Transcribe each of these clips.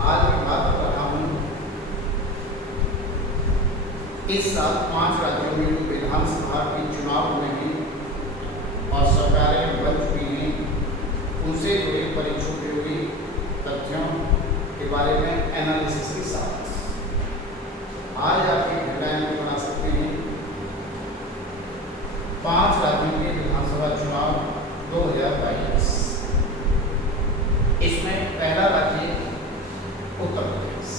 आज मैं बात कर रहा हूँ इस साल 5 राज्यों में जो विधानसभा के चुनाव में हैं और सरकारें बन चुकी हैं, उनसे जुड़े परिचयोपयोगी तथ्यों के बारे में एनालिसिस के साथ आज आप एक हेडलाइन में बना सकते हैं 5 राज्यों के विधानसभा चुनाव 2022। इसमें पहला राज्य उत्तर प्रदेश।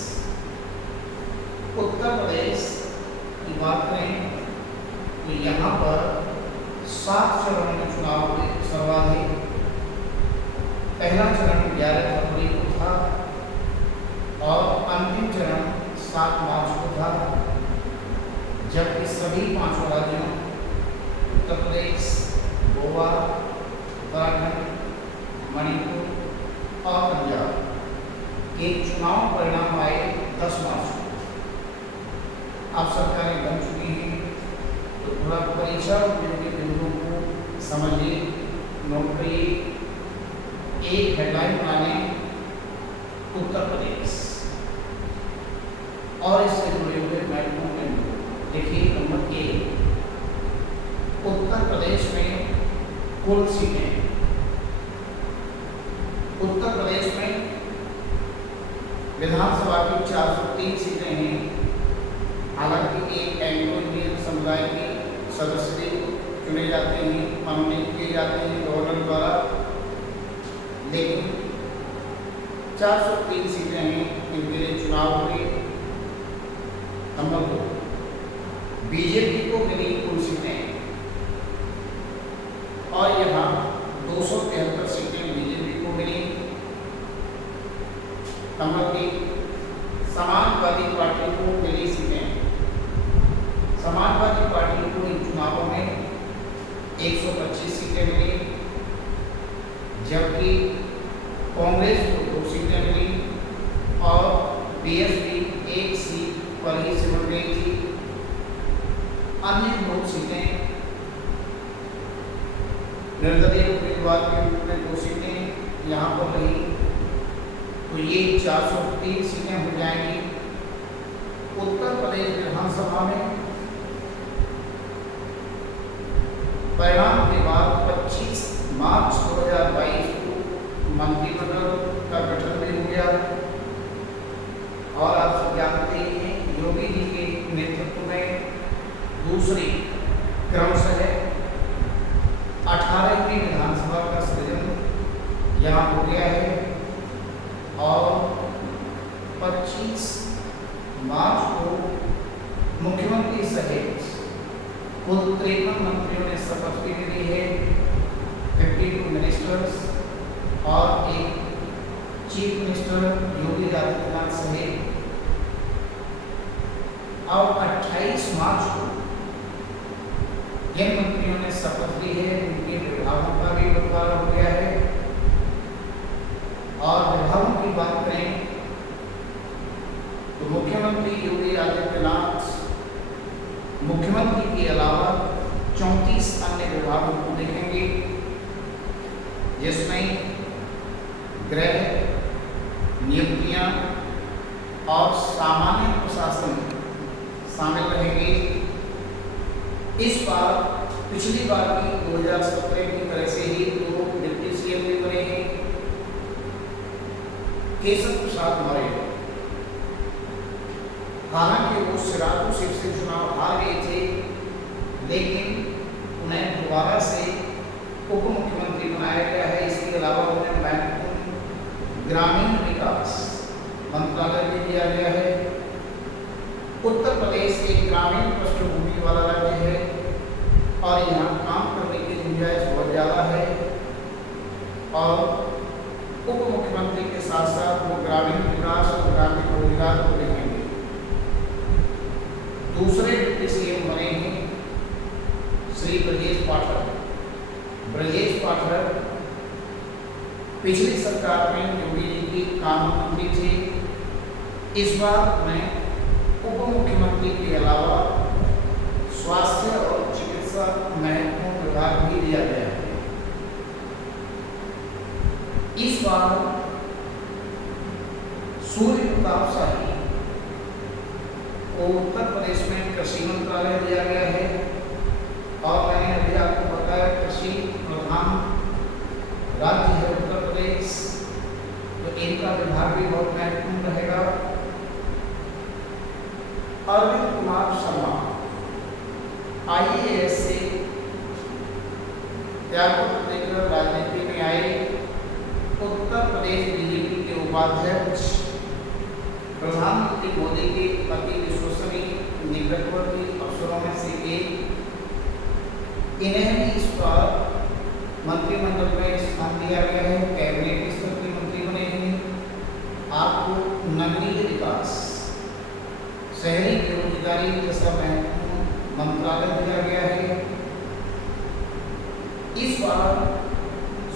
उत्तर प्रदेश की बात करें तो यहाँ पर 7 चरणों में चुनाव हुए सर्वाधिक। पहला चरण 11 फरवरी को था और अंतिम चरण 7 मार्च को था, जबकि सभी 5 राज्यों उत्तर प्रदेश, गोवा, उत्तराखंड, मणिपुर और पंजाब के चुनाव परिणाम आए 10 मार्च को। अब सरकारें बन चुकी हैं तो थोड़ा परीक्षा उपयोगी बिंदुओं को समझिए, नोट करिए। एक हेडलाइन बनाने उत्तर प्रदेश और इससे जुड़े हुए महत्वपूर्ण बिंदु देखिए। नंबर 1, उत्तर प्रदेश में कुल सीटें। उत्तर प्रदेश में विधानसभा की 403 सीटें हैं। हालांकि एक एंग्लो इंडियन समुदाय के सदस्य चुने जाते हैं, मनोनीत किए जाते हैं गवर्नर द्वारा, लेकिन 403 सीटें हैं, इनके लिए चुनाव हुए। नंबर 2, बीजेपी को मिली कुल सीटें और यहाँ 273 सीटें बीजेपी को मिली। नंबर 3, समाजवादी पार्टी को मिली सीटें। समाजवादी पार्टी को इन चुनावों में 125 सीटें मिली, जबकि कांग्रेस को 2 सीटें मिली और बीएसपी 1 सीट पर ही सिमट गई थी। अन्य 2 सीटें निर्दलीय उम्मीदवार के रूप में 2 सीटें यहाँ पर रही, तो ये 403 सीटें हो जाएंगी। उत्तर प्रदेश विधानसभा में परिणाम के बाद 25 मार्च 2022 को मंत्रिमंडल का गठन भी हो गया और आप सब जानते हैं योगी जी के नेतृत्व में दूसरी क्रमशः 18वीं विधानसभा का सृजन यहाँ हो गया है और 25 मार्च को मुख्यमंत्री सहित कुल 53 मंत्रियों ने शपथ भी ली है, 52 मिनिस्टर्स और एक चीफ मिनिस्टर योगी आदित्यनाथ सहित। और 28 मार्च को जिन मंत्रियों ने शपथ ली है उनके विभागों का भी बंटवारा हो गया है। और विभागों की बात करें तो मुख्यमंत्री योगी आदित्यनाथ मुख्यमंत्री के अलावा 34 अन्य विभागों को देखेंगे, जिसमें गृह, नियुक्तियां और सामान्य प्रशासन शामिल रहेंगे। इस बार पिछली बार की 2017 की तरह से ही 2 डिप्टी सीएम भी बने हैं, केशव प्रसाद मौर्य। हालांकि वो सिराथू सीट से चुनाव हार गए थे, लेकिन उन्हें दोबारा से उप मुख्यमंत्री बनाया गया है। इसके अलावा उन्हें महत्वपूर्ण ग्रामीण विकास मंत्रालय भी दिया गया है। उत्तर प्रदेश एक ग्रामीण पृष्ठभूमि वाला राज्य है और यहाँ काम करने की गुंजाइश बहुत ज़्यादा है और उप मुख्यमंत्री के साथ साथ वो ग्रामीण विकास और ग्रामीण रोजगार को देखेंगे। दूसरे डिप्टी सीएम बने हैं श्री ब्रजेश पाठक। ब्रजेश पाठक पिछली सरकार में योगी जी की कानून मंत्री थे। इस बार में उप मुख्यमंत्री के अलावा स्वास्थ्य और चिकित्सा महत्वपूर्ण विभाग भी दिया गया है। इस बार सूर्य प्रताप शाही को उत्तर प्रदेश में कृषि मंत्रालय दिया गया है। और मैंने अभी आपको बताया कृषि प्रधान राज्य है उत्तर प्रदेश, तो इनका विभाग भी बहुत महत्वपूर्ण रहेगा। अरविंद कुमार शर्मा IAS से त्यागपत्र देकर राजनीति में आए, उत्तर प्रदेश बीजेपी के उपाध्यक्ष, प्रधानमंत्री मोदी के अति विश्वसनीय निकटवर्ती अफसरों में से एक। इन्हें भी इस बार मंत्रिमंडल में स्थान दिया गया है, कैबिनेट स्तर के मंत्री बने हैं। आपको नगरीय विकास, शहरी बेरोजगारी जैसा महत्वपूर्ण मंत्रालय दिया गया है। इस बार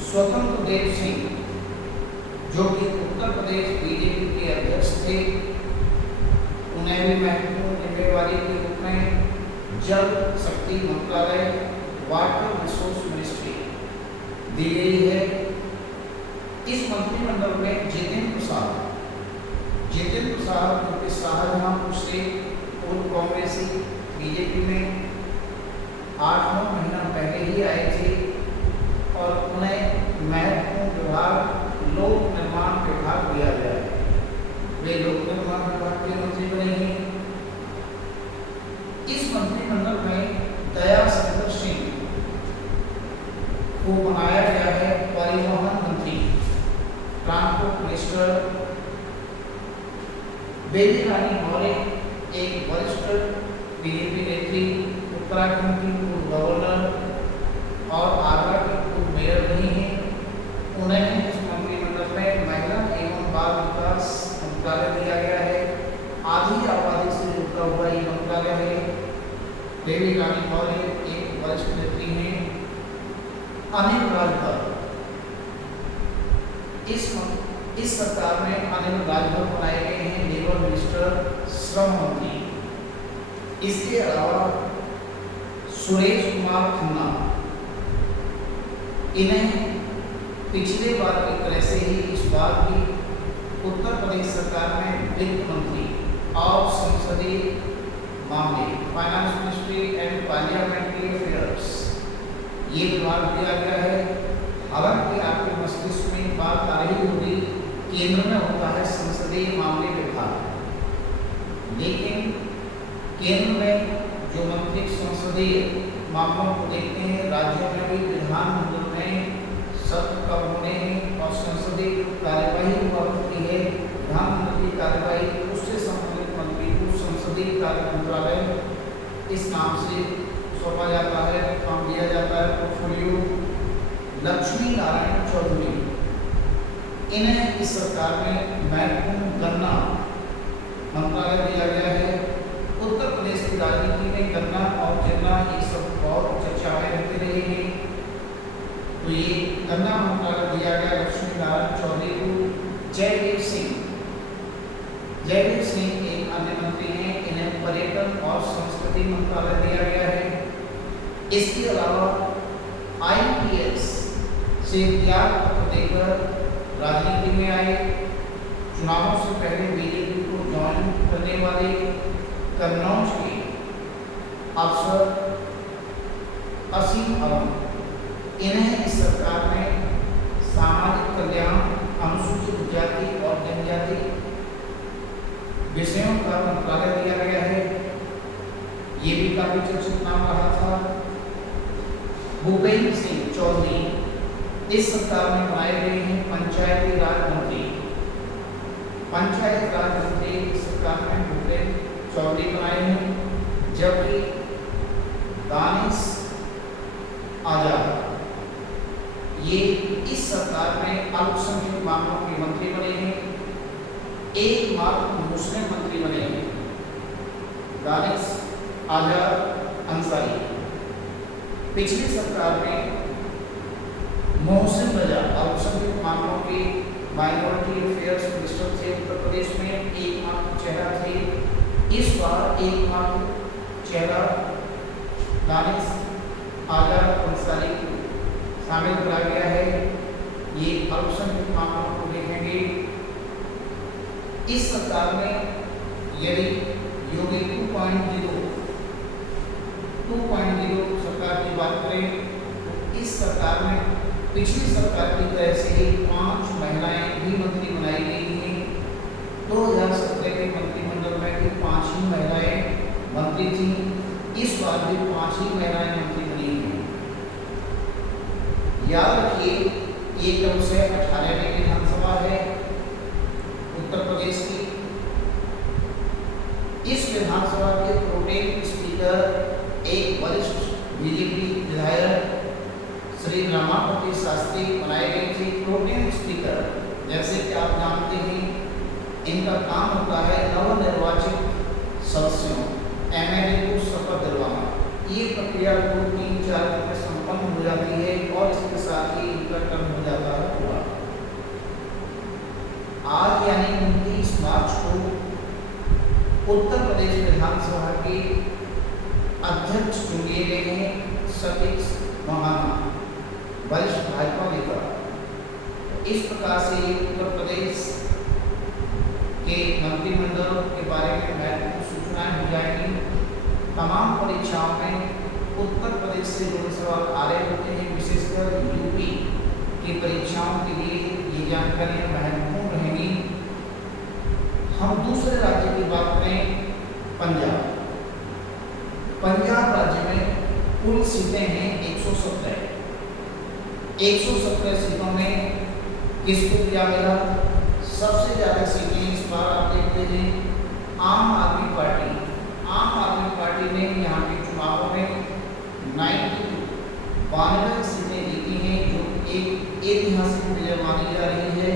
स्वतंत्र देव सिंह जो कि उत्तर प्रदेश बीजेपी के अध्यक्ष थे, उन्हें भी महत्वपूर्ण जिम्मेवारी के रूप में जल शक्ति मंत्रालय, वाटर रिसोर्स मिनिस्ट्री दी गई है। इस मंत्रिमंडल में जितेंद्र प्रसाद जो कि शाहजहांपुर से पूर्व कांग्रेसी बीजेपी में 8-9 महीना पहले ही आए थे, और उन्हें महत्वपूर्ण विभाग लोक निर्माण विभाग दिया गया है। वे लोक निर्माण विभाग के मंत्री बने हैं। इस मंत्रिमंडल में दया शंकर सिंह को बनाया गया है परिवहन मंत्री, ट्रांसपोर्ट मिनिस्टर। बेबी रानी मौर्य एक वरिष्ठ बीजेपी नेत्री, उत्तराखंड की पूर्व गवर्नर और आगरा की पूर्व मेयर रही हैं। उन्हें इस मंत्रिमंडल में महिला एवं बाल विकास मंत्रालय दिया गया है। आधी आबादी से जुड़ा हुआ ये मंत्रालय है। बेबी रानी मौर्य एक वरिष्ठ नेत्री हैं। अनिल राजभर, इस सरकार में अनिल राजभर बनाए गए हैं लेबर मिनिस्टर, श्रम मंत्री। इसके अलावा सुरेश कुमार खन्ना, इन्हें पिछले बार की तरह से ही इस बार भी उत्तर प्रदेश सरकार में वित्त मंत्री और संसदीय मामले, finance ministry and parliamentary affairs, ये विभाग दिया गया है। हालांकि आपके मस्तिष्क में बात आ रही होगी, केंद्र में होता है संसदीय मामले विभाग, लेकिन केंद्र में जो मंत्री संसदीय मामलों को देखते हैं, राज्यों में भी विधानमंडल में सत्र कब होने हैं और संसदीय कार्यवाही हुआ करती है, विधानमंडल की कार्यवाही, उससे संबंधित मंत्री को संसदीय कार्य मंत्रालय इस नाम से सौंपा जाता है, काम दिया जाता है। पोर्टफोलियो लक्ष्मी नारायण चौधरी, इन्हें इस सरकार में महत्वपूर्ण गन्ना मंत्रालय दिया गया है। उत्तर प्रदेश की राजनीति में गन्ना और गन्ना ये सब बहुत चर्चाएं रहती रही हैं, तो ये गन्ना मंत्रालय दिया गया लक्ष्मी नारायण चौधरी को। जयवीर सिंह एक अन्य मंत्री हैं, इन्हें पर्यटन और संस्कृति मंत्रालय दिया गया है। इसके अलावा IPS से त्यागपत्र देकर राजनीति में आए, चुनावों से पहले बीजेपी को ज्वाइन करने वाले कन्नौज के अफसर असीम अवम, इन्हें इस सरकार में सामाजिक कल्याण, अनुसूचित जाति और जनजाति विषयों का मंत्रालय दिया गया है। ये भी काफी चर्चित नाम रहा था। भूपेंद्र सिंह चौधरी इस सरकार में बनाए गए हैं पंचायती राज मंत्री। पंचायत राज मंत्री इस सरकार में भूपेंद्र चौधरी बनाए हैं, जबकि दानिश आजाद ये इस सरकार में अल्पसंख्यक मामलों के मंत्री बने हैं। एकमात्र मुस्लिम मंत्री बने हैं दानिश आजाद अंसारी। पिछली सरकार में मोहसिन रजा अल्पसंख्यक मामलों के माइनॉरिटी अफेयर्स मिनिस्टर थे उत्तर प्रदेश में, एकमात्र चेहरा थे। इस बार एकमात्र चेहरा दानिश आजाद अंसारी को शामिल करा गया है। ये अल्पसंख्यक मामलों को देखेंगे। इस सरकार में यदि योगी 2.0 सरकार की बात करें तो इस सरकार में पिछली सरकार की तरह से ही 5 महिलाएं भी मंत्री बनाई गई हैं। 2017 के मंत्रिमंडल में भी 5 ही महिलाएं मंत्री थी। इस बार भी 5 ही महिलाएं मंत्री बनी हैं। याद रखिए ये क्रम से 18वीं विधानसभा है उत्तर प्रदेश की। इस विधानसभा के प्रोटेम स्पीकर एक वरिष्ठ बीजेपी विधायक श्री रमापति शास्त्री बनाए गए थे प्रोटेम स्पीकर। जैसे कि आप जानते हैं इनका काम होता है नवनिर्वाचित सदस्यों एमएलए को शपथ दिलवाना। ये प्रक्रिया 2-3-4 दिन में संपन्न हो जाती है और इसके साथ ही इनका टर्म हो जाता है पूरा। आज यानी 29 मार्च को उत्तर प्रदेश विधानसभा के अध्यक्ष चुने गए हैं सतीश महाना, वरिष्ठ भाजपा नेता। इस प्रकार से उत्तर प्रदेश के मंत्रिमंडल के बारे में महत्वपूर्ण सूचनाएं हो जाएंगी। तमाम परीक्षाओं में उत्तर प्रदेश से जुड़े सवाल आ रहे होते हैं, विशेषकर यूपी की परीक्षाओं के लिए ये जानकारियां महत्वपूर्ण रहेंगी। हम दूसरे राज्य की बात करें पंजाब। पंजाब राज्य में कुल सीटें हैं 117। 117 सीटों में किसको क्या मिला? सबसे ज्यादा सीटें इस बार आप देखते हैं आम आदमी पार्टी। आम आदमी पार्टी ने यहाँ के चुनावों में 92 सीटें जीती हैं, जो एक ऐतिहासिक विजय मानी जा रही है।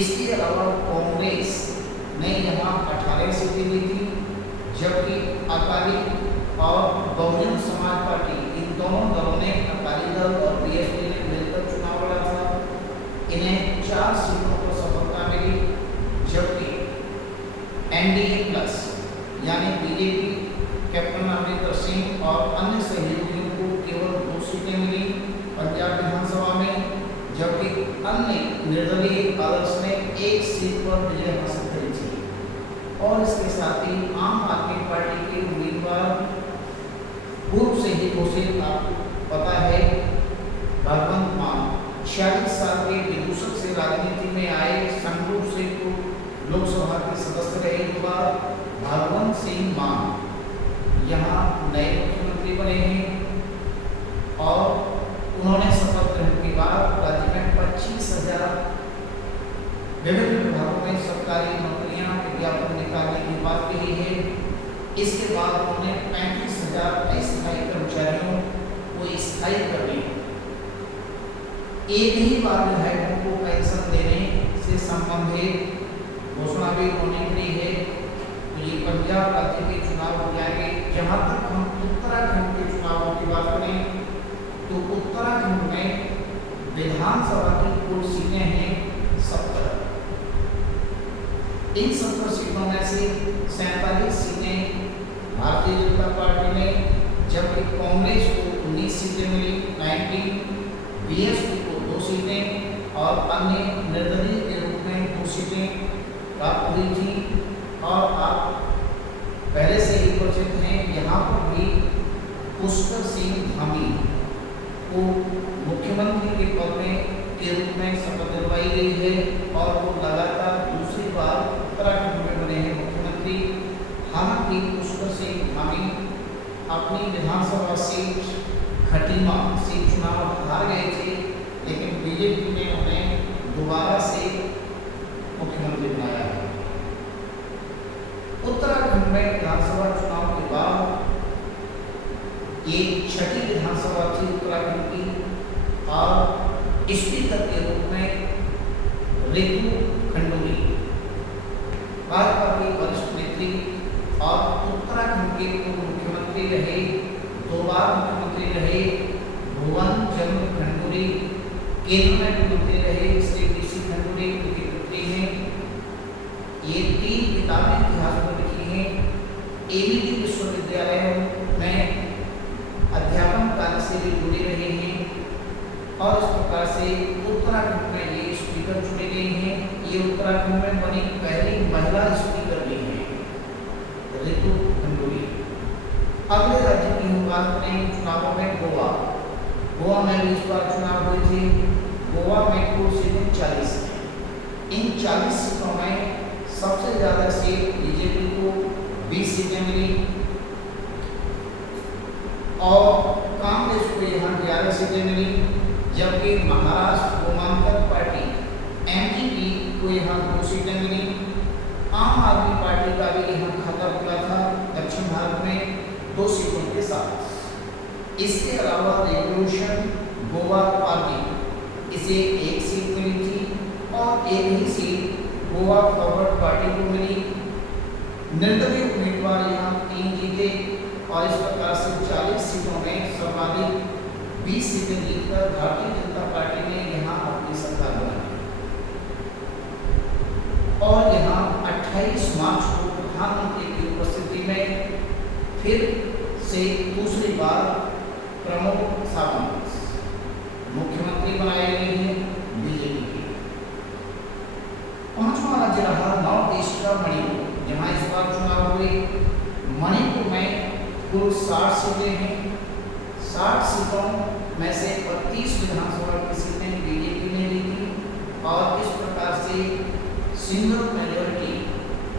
इसके अलावा कांग्रेस ने यहाँ 18 सीटें जीती, जबकि अकाली और बहुजन समाज पार्टी इन दोनों दलों ने, अकाली दल और बीएसपी ने मिलकर चुनाव लड़ा था। इन्हें 4 सीटों पर सफलता मिली, जबकि एनडीए प्लस यानी बीजेपी, कैप्टन अमरिंदर सिंह और अन्य सहयोगियों को केवल 2 सीटें मिली पंजाब विधानसभा में, जबकि अन्य निर्दलीय आदर्श ने 1 सीट पर विजय हासिल करी थी। और इसके साथ ही आम आदमी पार्टी के उम्मीदवार पूर्व से ही घोषित, आपको पता है, भगवंत मान 46 साल के विदूषक से राजनीति में आए, संगरूर से लोकसभा के सदस्य रहे हुआ भगवंत सिंह मान यहाँ नए मुख्यमंत्री बने हैं और उन्होंने शपथ ग्रहण के बाद राज्य में 25,000 विभिन्न विभागों में सरकारी नौकरियां विज्ञापन निकालने की बात कही है। इसके बाद उन्होंने 35,000 अस्थायी कर्मचारियों को स्थायी कर दिया। एक ही बार विधायकों को पेंशन देने से संबंधित घोषणा भी उन्होंने की है। तो ये पंजाब राज्य के चुनाव हो जाएंगे। जहाँ तक हम उत्तराखंड के चुनावों की बात करें तो उत्तराखंड में विधानसभा की कुल सीटें हैं 70। इन 70 सीटों में से 47 सीटें भारतीय जनता पार्टी ने, जबकि कांग्रेस को 19 सीटें मिली 19, बीएसपी को 2 सीटें और अन्य निर्दलीय के रूप में 2 सीटें प्राप्त हुई थी। और आप पहले से ही परिचित हैं, यहाँ पर भी पुष्कर सिंह धामी को मुख्यमंत्री के पद में के रूप में शपथ दिलवाई गई है और वो लगातार दूसरी बार उत्तराखंड में बने हैं मुख्यमंत्री। हालांकि पुष्कर सिंह धामी अपनी विधानसभा सीट खटीमा सीट चुनाव हार गए थे, लेकिन बीजेपी ने उन्हें दोबारा से मुख्यमंत्री बनाया है। उत्तराखंड में विधानसभा चुनाव के बाद ये 6ठी विधानसभा थी उत्तराखंड की और स्पीकर के रूप में रितु खंडूरी भाजपा की वरिष्ठ नेत्री और उत्तराखंड के पूर्व मुख्यमंत्री रहे, 2 बार मुख्यमंत्री रहे भुवन चंद्र खंडूरी, केंद्र में मंत्री रहे श्री डी.सी. खंडूरी उनकी पुत्री हैं। ये 3 किताबें इतिहास में लिखी हैं। एबीटी विश्वविद्यालय में अध्यापन कार्य से भी जुड़े रहे हैं और इस प्रकार से उत्तराखंड में ये स्पीकर चुनी गई हैं। ये उत्तराखंड में बनी पहली महिला स्पीकर भी हैं, ऋतु खंडूरी। अगले राज्य की हम बात करें चुनावों में गोवा। गोवा में भी इस बार चुनाव हुए थे। गोवा में कुल सीटें 40 हैं। इन 40 सीटों में सबसे ज्यादा सीट बीजेपी को 20 सीटें मिली और कांग्रेस को यहाँ 11 सीटें मिली, जबकि महाराष्ट्र गोमांतक पार्टी एमजीपी को यहाँ 2 सीटें मिली। आम आदमी पार्टी का भी यहाँ खाता खुला था दक्षिण भारत में 2 सीटों के साथ। इसके अलावा रेवोल्यूशन गोवा पार्टी इसे 1 सीट मिली थी और 1 ही सीट गोवा फॉरवर्ड पार्टी को मिली। निर्दलीय उम्मीदवार यहाँ 3 जीते और इस प्रकार से 40 सीटों में सर्वाधिक 20 सीटें जीतकर भारतीय जनता पार्टी ने यहाँ अपनी सरकार बनाई और यहाँ 28 मार्च को प्रधानमंत्री की उपस्थिति में फिर से दूसरी बार प्रमुख सावंत मुख्यमंत्री बनाए गए हैं बीजेपी के। 5वां राज्य रहा नॉर्थ ईस्ट का मणिपुर, जहाँ इस बार चुनाव हुए। मणिपुर में कुल 60 सीटें हैं। 60 सीटों में से 32 विधानसभा की सीटें बीजेपी ने जीती और इस प्रकार से single majority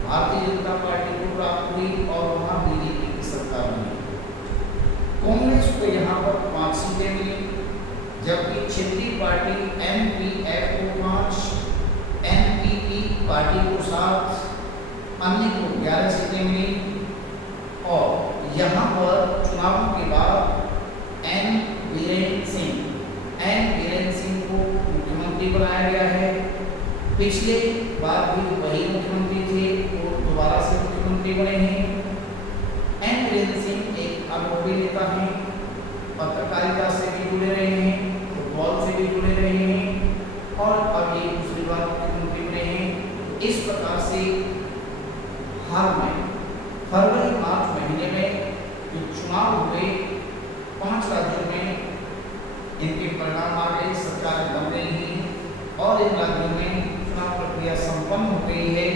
Bharatiya Janata party को प्राप्त हुई और वहाँ बीजेपी की सरकार बनी। कांग्रेस को यहाँ पर 5 सीटें मिली, जबकि क्षेत्रीय पार्टी एमपीएफ को 5, एनपीपी पार्टी को 7, अन्य को 11 सीटें मिली। और यहाँ पर चुनाव के बाद एन बीरेन सिंह को मुख्यमंत्री बनाया गया है। पिछले बार भी वही मुख्यमंत्री थे और दोबारा से मुख्यमंत्री बने हैं। एन बीरेन सिंह एक अनुभवी नेता हैं, पत्रकारिता से भी जुड़े रहे हैं, फुटबॉल से भी जुड़े रहे हैं और अब ये दूसरी बार मुख्यमंत्री बने हैं। इस प्रकार से हाल में फरवरी मार्च महीने में जो चुनाव हुए 5 राज्यों में इनके परिणाम आ गए, सरकार बन गई है और इन राज्यों में चुनाव प्रक्रिया संपन्न हो गई है।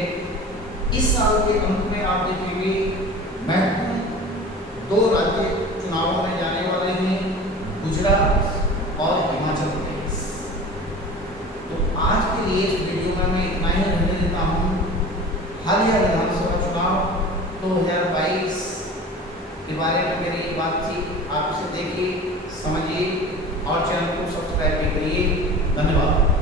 इस साल के अंत में आप देखेंगे महत्वपूर्ण 2 राज्य चुनावों में जाने वाले हैं, गुजरात और हिमाचल प्रदेश। तो आज के लिए इस वीडियो में मैं इतना ही रहने देता हूँ। हालिया विधानसभा चुनाव 2022 के बारे में मेरी बात थी। आप इसे देखिए, समझिए और चैनल को सब्सक्राइब भी करिए। धन्यवाद।